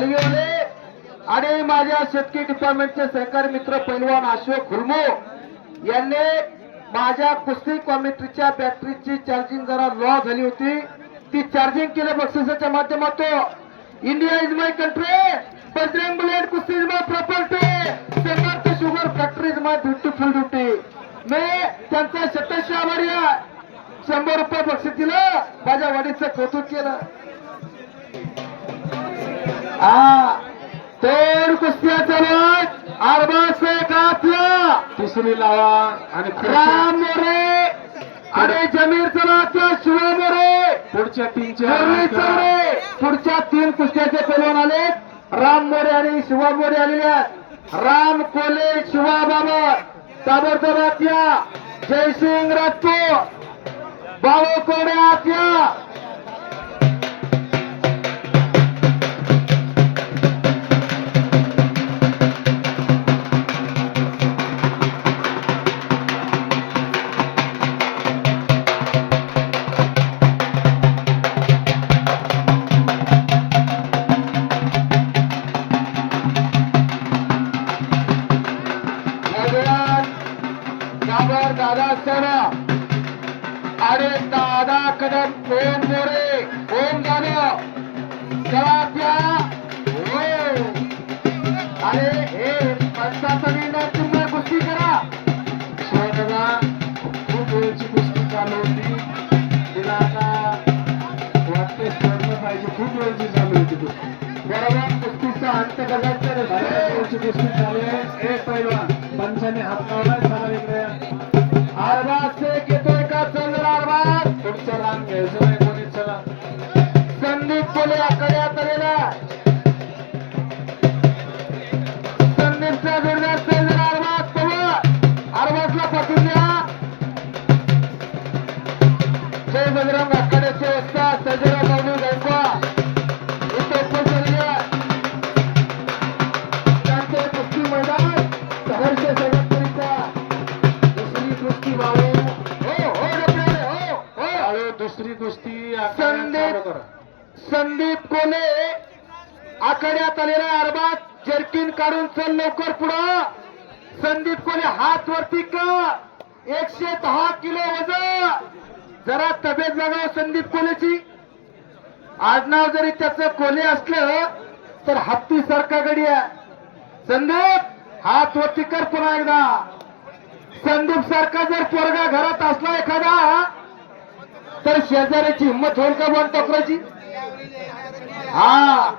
हलवेले आणि माझ्या शेतकी डिपार्टमेंटचे सहकारी मित्र पैलवान अशोक खुर्मो यांनी माझ्या कुस्ती कॉमेंट्रीच्या बॅटरीची चार्जिंग जरा लॉ झाली होती, ती चार्जिंग केल्या बक्षिसाच्या माध्यमातून India is my country, Bajrang bullet कुस्ती is my property, Samarth sugar factory is my beautiful duty. मी त्यांचा शतश आभारी आहे. 100 रुपये बक्षीस दिलं, माझ्या वाडीचं कौतुक केलं. तोड कुस्त्या चालत आरबास कापला तिसरी लावा आणि राम मोरे आणि जमीर चला शिवा मोरे पुढच्या मुरली चौरे. पुढच्या 3 कुस्त्याचे पैलवान आले. राम मोरे आणि शिवा मोरे आलेले आहेत. राम कोले शिवा बाबा ताबडतोब आत्या, जयसिंग राजपूत बाळू कोडे आत्या. दादा सरा अरे दादा कदम ओम मोरे ओम दादा त्या अरे हे पंचाचा निर्णय तुम्ही कुस्ती करा. दादा खूप वेळची कुस्ती चालू होती, तिला आता वाटते सोडलं पाहिजे. खूप वेळची चालू होती कुस्ती. बरोबर कुस्तीचा अंत बघायचं वेळची कुस्ती चालू आहे. एक पैलवान पंचाने हात लावलाय. चला इकडे आरबाज से घेतोय का चंद्र आरबाज. पुढचा रान घ्यायचं नाही कोणी. चला संदीप कोले आकड्यात आलेला. संदीपचा जोरदार चंद्र आरबाज पवार आरबाजला पाठवून द्या. जय बजरंग आखाड्याचे वस्ता सजरा माऊली गायकवाड इथे उपस्थित आहेत. त्यांचे कुस्ती मैदान सहर्ष सगळ्यांकरिता दुसरी कुस्ती बाळू. दुसरी कुस्ती संदीप कोले आखाड्यात आलेला अरबाज जर्किन काढून चल लवकर पुढं. संदीप कोले हात वरती कर. 110 किलो वजन. जरा तब्येत बघा संदीप कोलेची. आडनाव जरी त्याचं कोले असलं तर हत्ती सारखा गडी आहे. संदीप हात वरती कर पुन्हा एकदा. संदीप सारखा जर पोरगा घरात असला एखादा तर शेजाऱ्याची हिंमत होईल का बॉल टोकराची. हा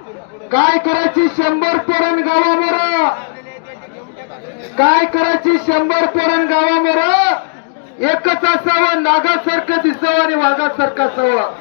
काय करायची 100 पोरण गावामोर. काय करायची 100 पोरण गावामोर. एकच असावं नागासारखं दिसावं आणि वाघासारखं असावं.